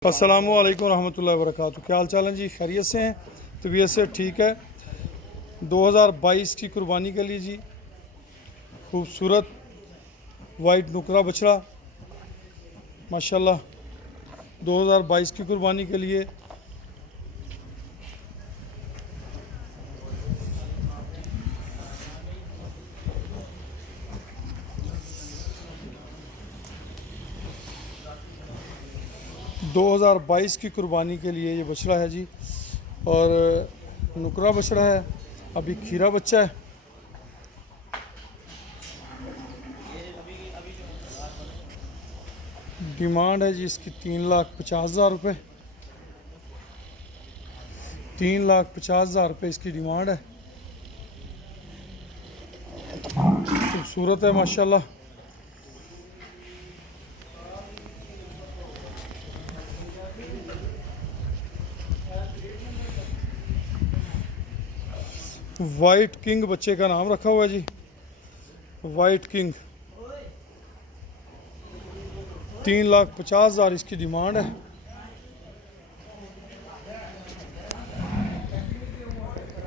अस्सलामु अलैकुम रहमतुल्लाहि व बरकातुहू। क्या हाल चाल है जी? खैरियत से हैं? तबीयत से ठीक है। 2022 की कुर्बानी के लिए जी खूबसूरत वाइट नुकरा बछड़ा माशाल्लाह 2022 की कुर्बानी के लिए की कुर्बानी के लिए ये बछड़ा है जी। और नुकरा बछड़ा है, अभी खीरा बच्चा है। डिमांड है जी इसकी 3,50,000 रुपये। 3,50,000 रुपये इसकी डिमांड है। खूबसूरत है माशाल्लाह। वाइट किंग बच्चे का नाम रखा हुआ है जी, वाइट किंग। 3,50,000 इसकी डिमांड है।